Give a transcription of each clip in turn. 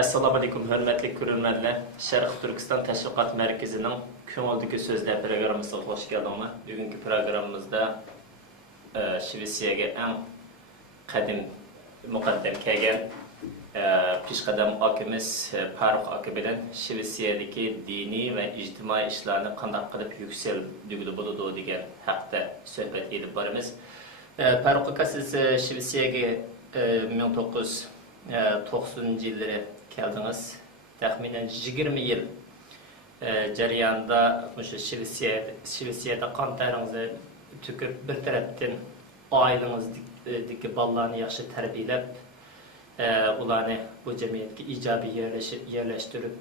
Assalamu alaykum, hörmətli görürmənlər. Şərq Türkistan Təşviqat Mərkəzinin Köngüldəki Sözlər proqramımıza xoş gəldiniz. Bugünkü proqramımızda Şvetsiyaga ən qədim müqəddəm kelgan peshqadam akimiz Farruq aka bilan Shvetsiyadagi diniy va ijtimoiy ishlarni qanday qilib yuksaltirib bo'ladi degan haqda suhbat edib boramiz. Farruq aka, siz Shvetsiyaga 1990 yilları geldiniz. Təxminən 20 yıl jarayonida o'sha Shvetsiyada qon tarınızı tüküp bir tarafdan ailengizdagi bolalarni yaxshi tarbiyalab, ularni bu jamiyatga ijobiy yerleştirip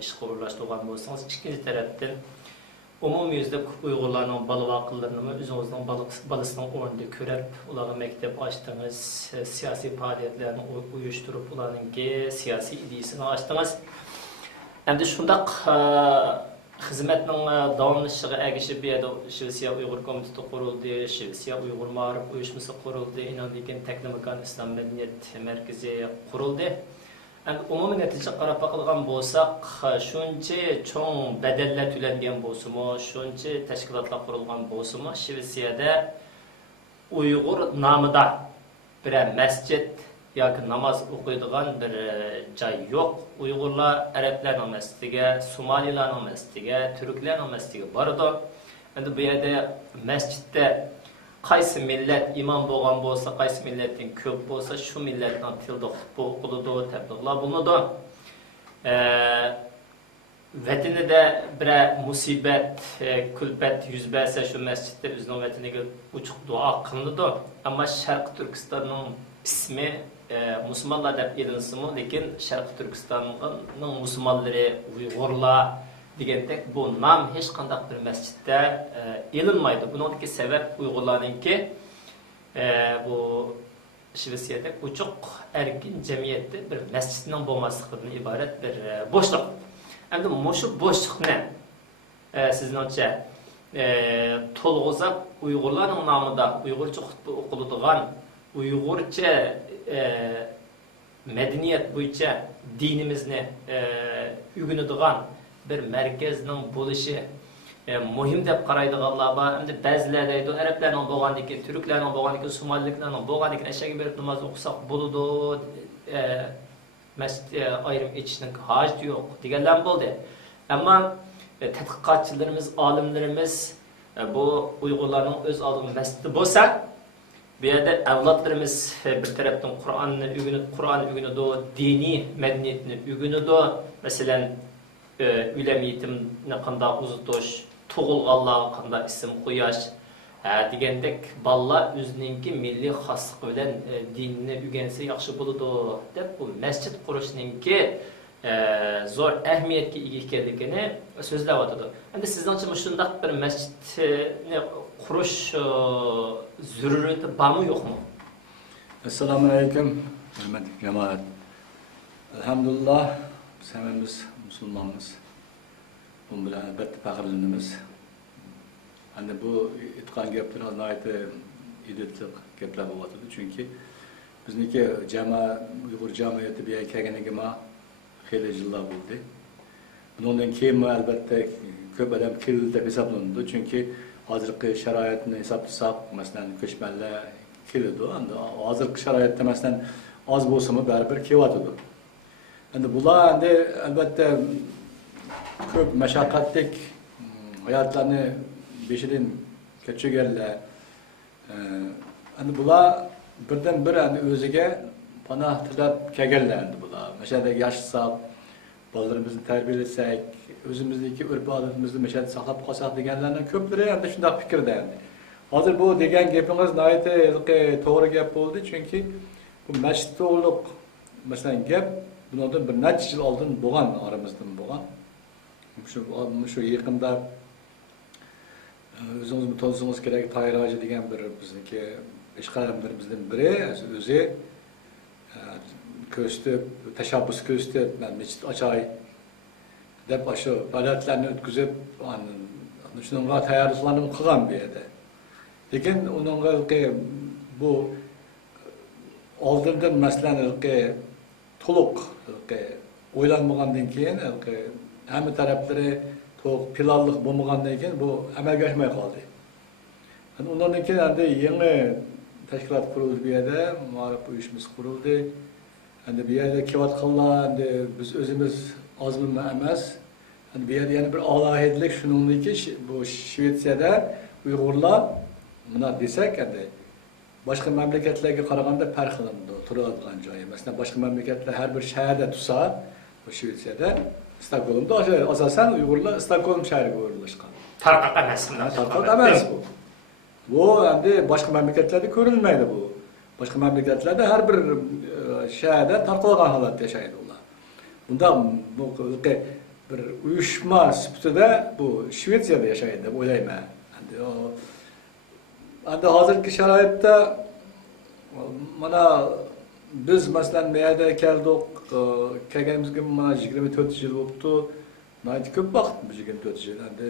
ishga o'rlashtirgan bo'lsangiz, ikkinchi tarafdan umumyüzde Uyg'urlarning bola vaqtlarini o'zingizning bolasini o'rnida ko'rib, ularga maktab ochdingiz, siyosiy faoliyatlarni uyushtirib, ularning siyosiy ideyasini ochdingiz. Endi shundaq xizmatning davomlashishiga ergashib bu yerda Shvetsiya Uyg'ur komiteti qurildi, Shvetsiya Uyg'ur ma'rif uyushmasi qurildi, Inondikin Taklimakan Islom madaniyat markazi qurildi. Umumiy natija qarab bakılgan bo'lsak, shuncha cho'ng bedeller to'langan bo'lsa-mu, shuncha tashkilotlar qurilgan bo'lsa-mu, Shvetsiyada Uyg'ur nomida bir masjid yoki namoz o'qiydigan bir joy yo'q. Uyg'urlar arablarning masjidiga, Somalilarning masjidiga, turklarning masjidiga boradi. Endi bu yerda masjidda qaysi millat imom bo'lgan bo'lsa, qaysi millatning ko'p bo'lsa, shu millatning tilida xutba o'qiladi, tabliğlar bo'ladi. Vatanida bir musibat, kulbat yuz bersa, shu masjidda o'zining vataniga uchuq duo qilinadi. Ammo Sharq Turkistonning ismi musulmonlar deb e'linsa-mu, lekin Sharq Turkistonning musulmonlari Uyg'urlar degandek bu nom hech qanday bir masjidda e'linmaydi. Buningdagi sabab Uyg'urlarningki bu Shvetsiyada uchuq erkin jamiyatda bir masjidning bo'lmasligidan iborat bir bo'shliq. Endi shu bo'shliqni sizningcha to'lg'izab Uyg'urlarning nomida Uyg'urcha xutba o'qiladigan, Uyg'urcha madaniyat bo'yicha dinimizni o'rganadigan bir merkezning bo'lishi muhim deb qaraydiganlar bor. Endi ba'zilar deydi, arablarning bo'lganligi, turklarning bo'lganligi, somaliliklarning bo'lganligi ashyaga berib namoz o'qisak bo'ladi, masjid ayrim etishning hojati yo'q deganlar bo'ldi. Ammo tadqiqotchilarimiz, olimlarimiz bu Uyg'urlarning o'z oldiga masjidi bo'lsa, bu yerda avlodlarimiz bir tarafdan Qur'onni o'rganadi, diniy madaniyatni o'rganadi. Masalan, ülem yetimini qanday uzutish, tug'ilganlarga qanday ism qo'yish degandek bolalar o'zininki milliy xosligi bilan dinni o'rgansa yaxshi bo'ladi deb bu masjid qurishninki zo'r ahamiyatga ega ekanligini so'zlayotdi. Endi sizningcha shunday bir masjidni qurish zaruriyati bormi yo'qmi? Assalomu alaykum, hurmatli jamoat. Alhamdulillah, biz hammamiz musulmonmiz. Bunun bilan albatta faxrlanamiz. Hani bu aytgan gaplar nihoyatda idillik gaplar bo'lyapti. Chunki bizniki Uyg'ur jamiyati bu yerga kelganiga xeyli yillar bo'ldi. Bundan keyin albatta ko'p odam keldi deb hisoblanadi. Chunki hozirgi sharoitni hisoblasak, masalan, ko'chmanlar keladi. Endi hozirgi sharoitda masalan oz bo'lsa-mu baribir kelyapti. Endi bular endi albatta ko'p mashaqqatli hayotlarni beshidan kechirganlar. Endi bular birdan bir endi o'ziga panoh tilab kelganlar endi bular. Mashada yashasak, bolalarimizni tarbiyalasak, o'zimizniki urf-odatimizni mashada saqlab qolsak deganlarning ko'plari endi shunday fikrda endi. Hozir bu degan gapingiz nihoyatda to'g'ri gap bo'ldi, chunki bu masjid to'g'riliq masalan gap bundan bir necha yil oldin bo'lgan, oramizdan bo'lgan. Shu yaqinda o'zingiz tanısangiz kerak, Tahir Hoji degan bir bizniki ishqalamlarimizdan biri o'zi ko'rsatib, tashabbus ko'rsatib, men masjid ochay deb shu faoliyatlarni o'tkazib, shunga tayyorliklarni qilgan bu yerda. Lekin uningga bu oldindan masalan to'liq o'ylanmagandan keyin hamma taraflari to'q planliq bo'lmagandan keyin bu amalga oshmay qoldi. Undan keyin endi yangi tashkilot qurildi bu yerda, ma'rif uyushmasi qurildi. Endi bu yerda kelayotganlar endi biz o'zimiz ozmi emas. Endi bu yerda yana bir alohidlik shuningki bu Shvetsiyada Uyg'urlar buna desak endi boshqa mamlakatlarga qaraganda farqlanadi turadigan joyi. Masalan, boshqa mamlakatlar har bir shaharda tursa, bu Shvetsiyada Stokgolmda asosan Uyg'urlar Stokgolm shahriga o'rnashgan. Tarqaq emas. Tarqaq emas bu. Bu endi boshqa mamlakatlarda ko'rilmaydi bu. Boshqa mamlakatlarda har bir shaharda tarqalgan holatda yashaydi ular. Bunda bu bir uyushma sifatida bu Shvetsiyada yashaydi deb o'ylayman. Endi hozirgi sharoitda mana biz masalan bu yerda kelganimizga mana 24 yil bo'libdi. Nayt ko'p vaqt bu 24 yil. Endi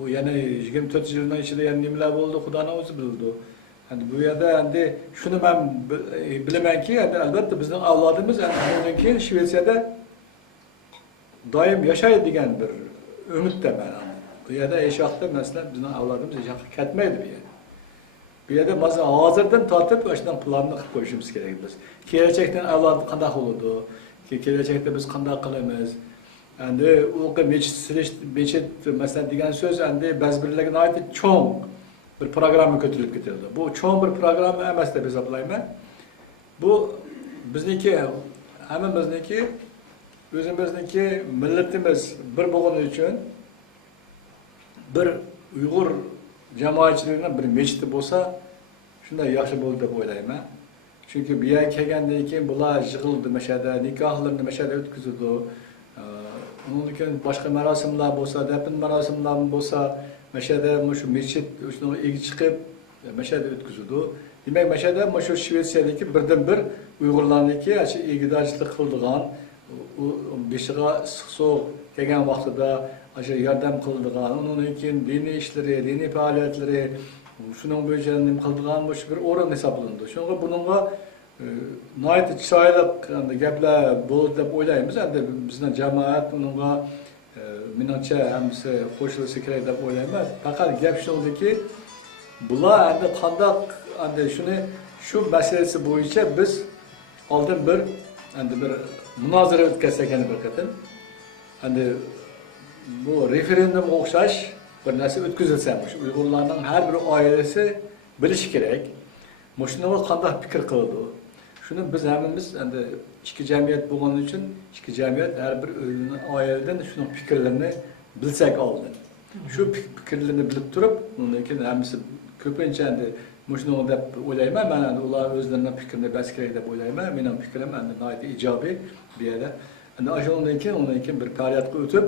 u yana 24 yildan ichida yana nimalar bo'ldi, Xudoning o'zi bildi. Endi bu yerda endi shuni men bilamanki, endi albatta bizning avlodimiz endi bundan keyin Shvetsiyada doim yashaydi degan bir umiddaman. Bu yerda yashaqda masalan bizning avlodimiz yashaqqa ketmaydi bu yerda. Bu yerda masalan hozirdan tortib o'shadan planni qilib qo'yishimiz kerak biz. Kelajakdan avlod qanday bo'ladi? Kelajakda biz qanday qilamiz? Endi u mechit masalan degan so'z endi ba'zilarga aytib cho'ng bir programma ko'tarilib ketildi. Bu cho'ng bir programma emas deb hisoblayman. Bu bizniki, hammamizniki, o'zimizniki, millatimiz bir bo'lgani uchun bir Uyg'ur jamoatchiligining bir mechiti bo'lsa, shunday yaxshi bo'ldi deb o'ylayman. Chunki bu yerga kelgandan keyin bular yig'ildi, mashada nikohlarni mashada o'tkazdi. Undan keyin boshqa marosimlar bo'lsa, dafn marosimlari bo'lsa, mashada shu mechit shunga egi chiqib, mashada o'tkazdi. Demak, mashada shu Shvetsiyadagi birdan-bir Uyg'urlarniki egidorchilik qildigan, u beshiga issiq-sovuq kelgan vaqtida yordam qildigan, undan keyin diniy ishlari, diniy faoliyatlari, shuning bo'yicha nima qildigan shu bir o'rin hisoblanadi. Shunga buningga nihoyat chiroyli gaplar bo'ldi deb o'ylaymiz. Endi bizning jamoat uningga menimcha hammasi qo'shilishi kerak deb o'ylayman. Faqat gap shundaki, bular endi qanday endi shu masalasi bo'yicha biz oldin bir munozara o'tkazsak ekan bir qatim. Endi bu referendumga o'xshash bir narsa o'tkazilsa, Uyg'urlarning har bir oilasi bilishi kerak. Shunga qanday fikr qildi? Shuni biz hammamiz endi ichki jamiyat bo'lgani uchun ichki jamiyat har bir oiladan shuning fikrlarini bilsak oldin. Shu fikrlarni bilib turib, undan keyin hammasi ko'pincha endi shuni deb o'ylayman. Men endi ular o'zlarining fikrini bas kerak deb o'ylayman. Mening fikrim endi nihoyat ijobiy bu yerda. Endi undan keyin bir faoliyatga o'tib,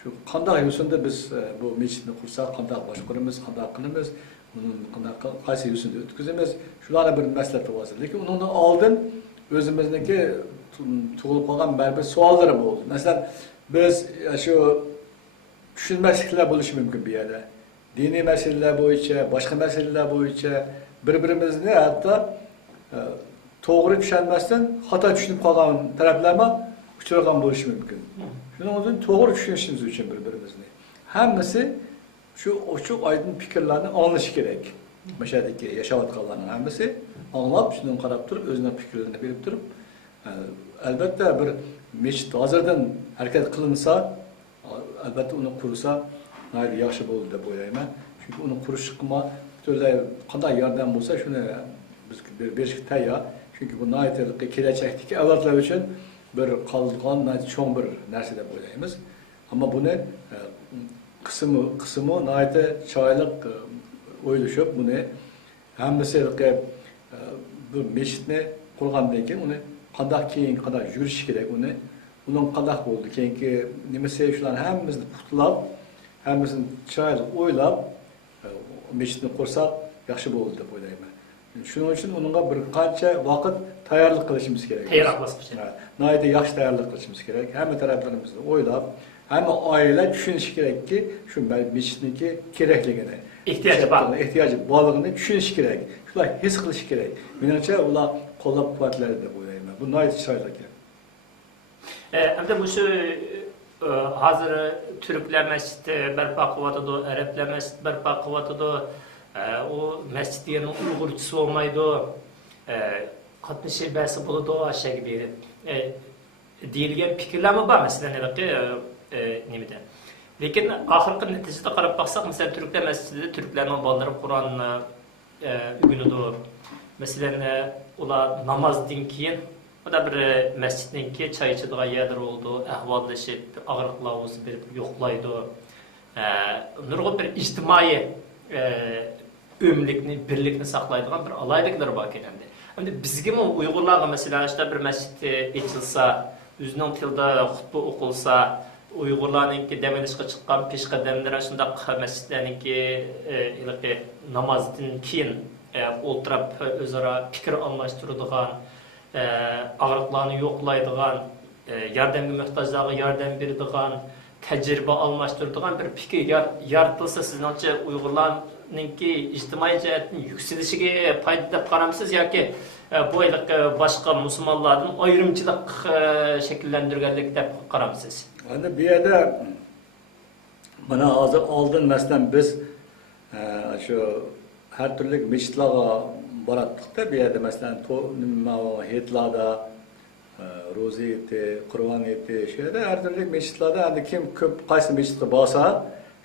shu qanday yo'sinda biz bu mechitni qursak, qanday boshqaramiz, qanday qilamiz, qaysi yo'sinda o'tkazamiz, shularni bir maslahat hozir. Lekin undan oldin o'zimizniki tug'ilib qolgan baribir savollar bo'ldi. Masalan, biz shu tushunmasliklar bo'lishi mumkin bu yerda. Diniy masalalar bo'yicha, boshqa masalalar bo'yicha bir-birimizni hatto to'g'ri tushunmasdan xato tushunib qolgan taraflarga uchragan bo'lishi mumkin. Shuning uchun to'g'ri tushunishimiz uchun bir-birimizni hammasi shu ochiq oydin fikrlarni anlashi kerak. Mashadagi yashayotganlarning hammasi anglab, shundan qarab turib, o'zining fikrlarini berib turib, albatta bir mechit hozirdan harakat qilinsa, albatta uni qursa, yaxshi bo'ladi deb o'ylayman. Chunki uni qurishga butunlay qanday yordam bo'lsa, shuni biz berishga tayyor. Chunki bu nihoyatda kelajakdagi avlodlar uchun bir qolgan cho'ng bir narsa deb o'ylaymiz. Ammo buni qismi nihoyatda chiroyli o'ylashib, buni hammasi bu mechitni qurgandan keyin uni qanday yurish kerak, uning qanday bo'ldi, keyingi nimasi shularni hammamizni puxtalab, hammasini chiroyli o'ylab mechitni qursak yaxshi bo'ldi deb o'ylayman. Shuning uchun unga bir qancha vaqt tayyorlik qilishimiz kerak. Tayyorlik bosqichi. Nihoyatda yaxshi tayyorlik qilishimiz kerak. Hamma taraflarimizni o'ylab, hamma oila tushunishi kerakki, shu mechitniki kerakligini, ehtiyoji borligini tushunishi kerak. Shular his qilishi kerak. Menimcha ular qo'llab-quvvatlaydi deb o'ylayman. Bu nihoyat chiroyli gap. Endi bu şu hazır Türkler mescidi berpa kıvatıdı, Araplar mescidi berpa kıvatıdı. O mescidlerin Uygurçası olmaydı. Qatnaşı bəsi buludu aşağı gibi. Deyilgen fikirler mi var mesela nemede? Lekin ahırkı neticede qarab baxsaq, mesela Türkler mescidide Türklerin balları Kur'an'ı ügünüdü. Mesela ular namazdan keyin o da bir mescidden ki çay içidigan yerler oldu, ahvallaşıp, ağırlıkla olsa berip yo'qlaydı. Nurg'un bir ijtimoiy ömürlükni, birlikni saqlaydigan bir alaylıklar var endi. Endi bizga mi Uyg'urlarga mesela işte bir mescid açılsa, o'zining tilida xutba o'qilsa, Uyg'urlarninki dam olishga chiqqan peshqadamlar shundaq masjidlarninki namozdan keyin o'tirib o'zaro fikr almashtiradigan, ağırlıklarını yo'qlaydigan, yordamga muhtojlarga yordam beradigan, tajriba almashtiradigan bir fikr yaratilsa, sizningcha Uyg'urlarninki ijtimoiy jihatdan yukselishiga foyda deb qaramsiz yoki bu boshqa musulmonlardan ayrimchilik shakllantirganlik deb qaramsiz? Endi bu yerda mana hozir oldin masalan biz shu har turli mechitlarga boratdik-da, bu yerda masalan hayitlarda ro'za eti, Qur'on eti, shu yerda har turli mechitlarda endi kim ko'p qaysi mechitga borsa,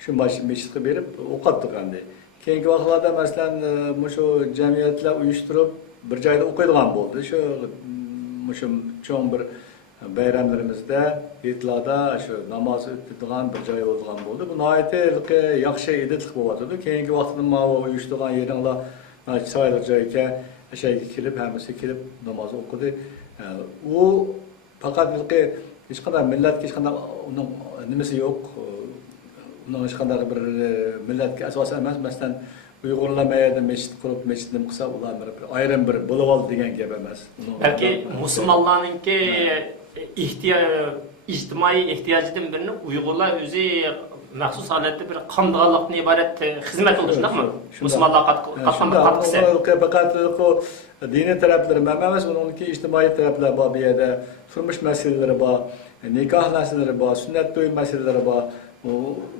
shu mechitga berib o'qitdik endi. Keyingi vaqtlarda masalan shu jamiyatlar uyushtirib bir joyda o'qiydigan bo'ldi. Shu cho'ng bir bayramlarimizda, hayitlarda shu namoz o'qiydigan bir joy bo'lgan bo'ldi. Bu nihoyatda yaxshi editlik bo'lyapti. Keyingi vaqtda uyushtirgan yeringlar sayılır joyga kelib, hammasi kelib namoz o'qidi. U faqat hech qanday millatga hech qanday uning nimasi yo'q. Uning hech qanday bir millatga asosan emas. Masalan, Uyg'urlar mayda mesjid qurib, mesjidni qilsa, ular bir ayrim bir bo'lib oldi degan gap emas. Balki musulmonlarninki ijtimoiy ehtiyojidan birini Uyg'urlar o'zi maxsus holatda bir qandg'anlikdan iborat xizmat qilishmi? Musulmonlar qatqan bir qatqisi. Faqat diniy taraflari emas, uningki ijtimoiy taraflar bor, bu yerda turmush masalalari bor, nikoh masalalari bor, sunnat to'y masalalari bor.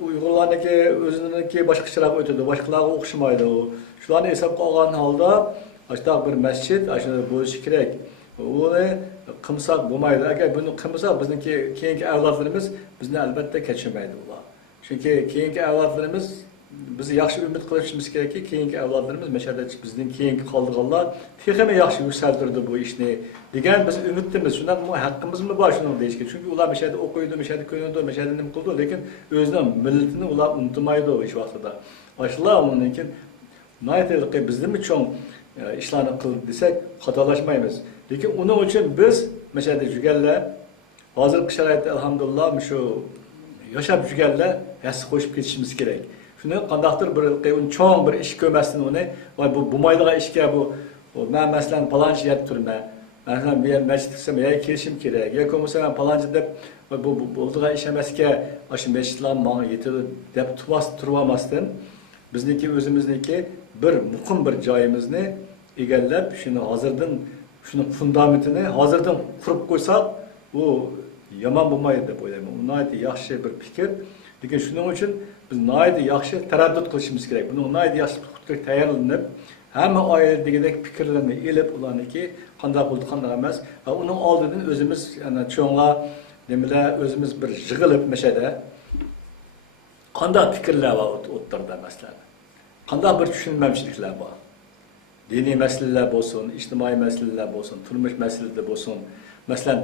Uyg'urlarniki o'ziniki boshqacharoq o'tadi, boshqalarga o'xshamaydi. Shularni hisobga olgan holda, ashtaq bir masjid ashuna bo'lishi kerak. Uni qilsak bo'lmaydi. Agar buni qilmasak, bizniki keyingi avlodlarimiz bizni albatta kechirmaydi ular. Chunki keyingi avlodlarimiz biz yaxshi umid qilishimiz kerakki, keyingi avlodlarimiz mashada bizning keyingi qoldiganlar texmi yaxshi yuksaltirdi bu ishni degan biz umiddamiz. Shundan haqqimizmi bor shuni deyishga. Chunki ular mashada o'qiydi, mashada ko'rindi, mashada nima qildi, lekin o'zining millatini ular unutmaydi o'sha vaqtida. Ashlar uningkin maytiliqi bizning cho'ng ishlarni qildi desak, xatolashmaymiz. Lekin uning uchun biz mashada juganlar hozirgi sharoitda alhamdulillah shu yashab juganlar yassi qo'shib ketishimiz kerak. Shuni qandaqdir bir cho'ng bir ish ko'masdan uni voy bu bo'lmaydigan ishga bu men masalan palonchi yeb turman. Masalan bu yer masjid qilsam yoki kelishim kerak. Yoki bo'lmasa men palonchi deb bu bo'ldigan ish emasga shu masjidlar menga yetadi deb turmasdan bizniki o'zimizniki bir muqim bir joyimizni egallab, shuni hozirdan shuni fundamentini hozirdan qurib qo'ysak, bu yomon bo'lmaydi deb o'ylayman. Bu nihoyatda yaxshi bir fikr. Lekin shuning uchun biz nihoyatda yaxshi taraddud qilishimiz kerak. Buni nihoyatda yaxshi tayyorlanib, hamma oiladagidek fikrlarni elib, ularniki qanday bo'ldi, qanday emas, va uning oldidan o'zimiz ana cho'nglar nimalar o'zimiz bir yig'ilib mashada qanday fikrlar bor o'ttirdi masalan. Qanday bir tushunmovchiliklar bor. Diniy masalalar bo'lsin, ijtimoiy masalalar bo'lsin, turmush masalalar bo'lsin. Masalan,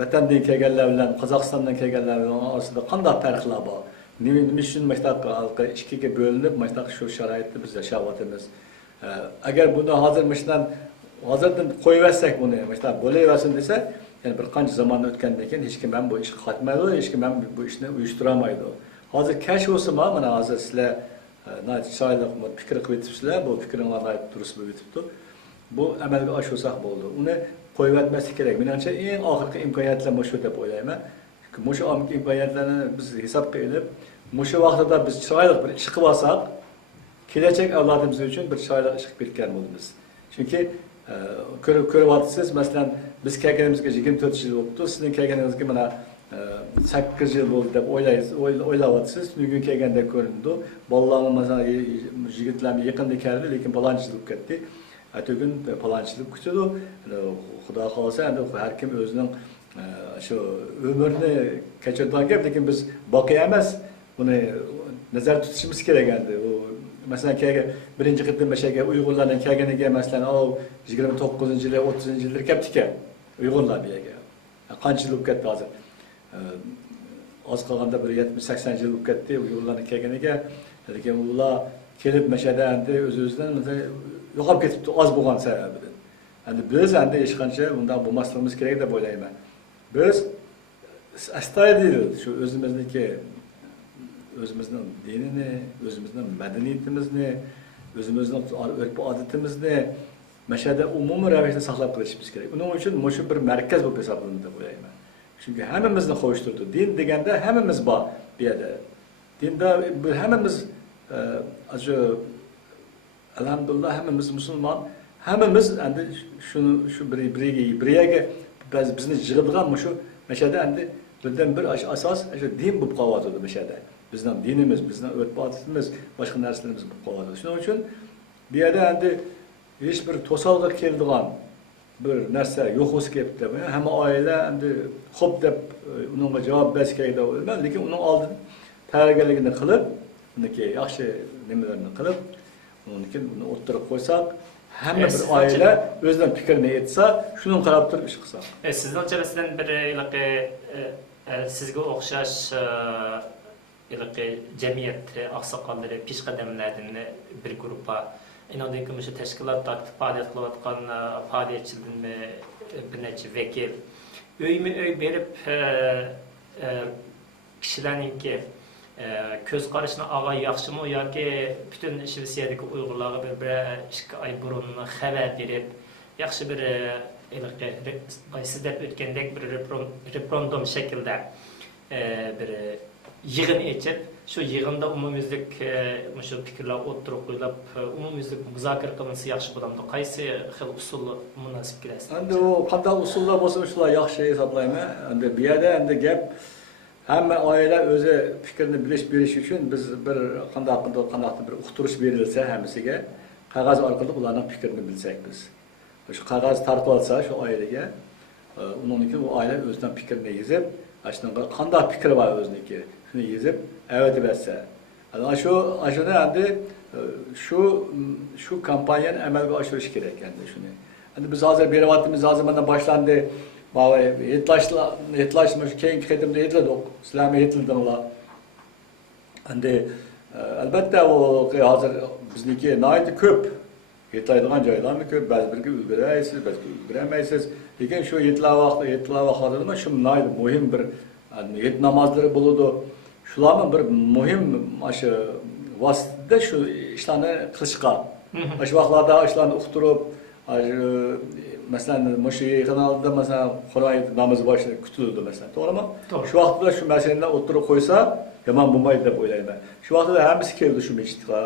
vatandan kelganlar bilan Qozog'istondan kelganlar bilan orasida qanday farqlar bor? Nima uchun maktabga ikkiga bo'linib, maktab shu sharoitda biz yashayapmiz. Agar buni hozirdan qo'yversak buni, maktab bo'laversin desa, ya'ni bir qancha zaman o'tgandan keyin hech kim ham bu ishni qatmaydi, hech kim ham bu ishni uyushtirolmaydi. Hozir kash bo'lsa, mana hozir sizlar chiroyli fikr qilib o'tibsizlar, bu fikringlar durust bo'lib o'tibdi. Bu amalga oshirsak bo'ldi. Uni qo'yvatmaslik kerak. Menimcha eng oxirgi imkoniyatlar shu deb o'ylayman. Mushu imkoniyatlarni biz hisobga olib, mushu vaqtida biz chiroyli bir ish qilib olsak, kelajak avlodimiz uchun bir chiroyli ish qilib ketgan bo'lamiz. Chunki ko'ryapsiz. Masalan, biz kelganimizga 24 yil bo'libdi. Sizning kelganingizga mana 8 yil bo'ldi deb o'ylayapsiz. Bugun kelganda ko'rindi. Bolalarni masalan yigitlarga yaqinda keldi, lekin palonchilik ketdi. Atugün palonchilik kutadi. Xudo xolasa endi har kim o'zining shu umrni kechirgan gap, lekin biz boqiy emas, buni nazarda tutishimiz kerak endi. Masalan, birinchi qitim mashaga Uyg'urlarning kelganiga masalan, 29-yil, 30-yillar kelibdi-ku. Uyg'urlar bu yerga. Qancha yil o'tib ketdi hozir? Az qolganda bir 70-80 yil o'tib ketdi Uyg'urlarning kelganiga. Lekin ular kelib mashada endi o'z-o'zidan yo'qolib ketibdi oz bo'lgan sababidan. Endi biz endi hech qancha undan bo'lmasligimiz kerak deb o'ylayman. Biz astoydil shu o'zimizning dinini, o'zimizning madaniyatimizni, o'zimizning urf-odatimizni mashada umumiy ravishda saqlab qolishimiz kerak. Uning uchun shu bir markaz bo'lib hisoblanadi deb o'ylayman. Chunki hammamizni qo'shtirdi. Din deganda hammamiz bor bu yerda. Dinda hammamiz alhamdulillah hammamiz musulmon, hammamiz endi shu biriga bizni yig'ilgan shu mashada endi birdan bir asos shu din bo'lib qolyapti mashada. Bizning dinimiz, bizning urf-odatimiz, boshqa narsalarimiz bo'lib qolyapti. Shuning uchun bu yerda endi hech bir to'solg'a keladigan bir narsa yo'q bo'lsa kelibdi. Hamma oila endi xo'p deb unga javob berish kerak deb o'ylayman, lekin uning oldin tayyorgarligini qilib, uniki yaxshi nimalarni qilib, uniki uni o'ttirib qo'ysak, hamma bir oila o'zining fikrini aytsa, shuni qarab turib ish qilsa. Sizningcha sizdan bir sizga o'xshash jamiyat oqsoqollari, peshqadamlardan bir guruhga inandaki şu teşkilat aktif faaliyet kılayotgan faaliyetçilerden bir neçe vekil öy berip kişilerinki köz karışına ağa yaxşımı yoki bütün Şvetsiyadagi Uyg'urlarga bir 2 ay burun xabar berip yaxshi bir siz deb o'tgandek bir referendum şekilde bir yig'in etib, şu yig'inda umumyuzlik shu fikrlar o'tirib qo'yilib, umumyuzlik muzokara qilinsa yaxshi bo'lamdi. Qaysi xil usul munosib kelasiz? Endi u qanday usullar bo'lsa, shular yaxshi hisoblayman. Endi bu yerda endi gap hamma oila o'zi fikrini berish uchun biz bir qandaqdir bir uqtirish berilsa hammasiga qog'oz orqali ularning fikrini bilsak biz. Shu qog'oz tarqalsa shu oilaga, uningki u oila o'zining fikrini yozib, ashunga qanday fikri bor o'ziniki shuni yozib avati bersa. Shuni endi shu kompaniyani amalga oshirish kerak endi shuni. Endi biz hozir beryapmiz, hozir mana boshlandi. Yetlashma shu keyingi qitimda yetladik. Sizlarga yetildilar. Endi albatta u hozir bizniki nihoyatda ko'p yetlaydigan joylarmi ko'p, ba'zi birga ulguraysiz, ba'zi ulguramaysiz. Lekin shu yetlavaqadimi shu nihoyat muhim bir yet namozlari bo'ladi. Shularning bir muhim shu vositada shu ishlarni qilishga. Shu vaqtlarda ishlarni uqtirib, masalan, mushu kanalda masalan Qur'on namoz boshlanib kutildi masalan, to'g'rimi? Shu vaqtda shu masalalarni o'tirib qo'ysa, yomon bo'lmaydi deb o'ylayman. Shu vaqtda hammasi keldi shu masjidga,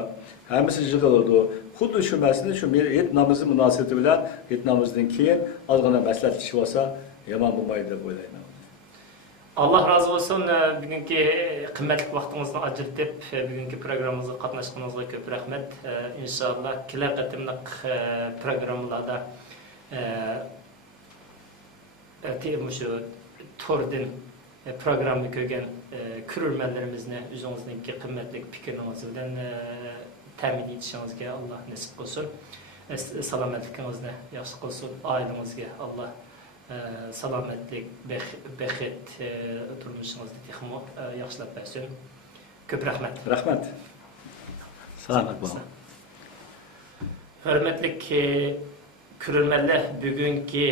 hammasi yig'ildi. Xuddi shu masalani shu yet namozi munosabati bilan yet namozidan keyin ozgina maslahatlashib olsa, yomon bo'lmaydi deb o'ylayman. Allah razı olsun. Bugünkü kıymetli vaktinizni ajratib, bugünkü programımızda qatnaşqaningizga ko'p rahmat. İnşallah kelar qatimliq programmalarda shu to'rdan programma ko'rgan ko'rurmanlarimizni o'zingizning qimmatli fikringiz bilan ta'min etishingizga Alloh nasib qilsin. Salomatligingizni yaxshi qilsin. Oilangizga Alloh salomatlik, baxet turmushingizni texmo yaxshilab bersin. Ko'p rahmat. Rahmat. Salomat bo'ling. Hurmatli ko'rurmanlar, bugungi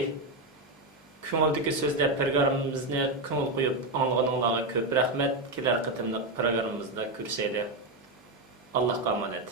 ko'ngildagi so'zlar programmamizni ko'ngil qo'yib anlaganlarga ko'p rahmat. Kelar qatimliq programmamizda ko'rishaylik. Allohga omonat.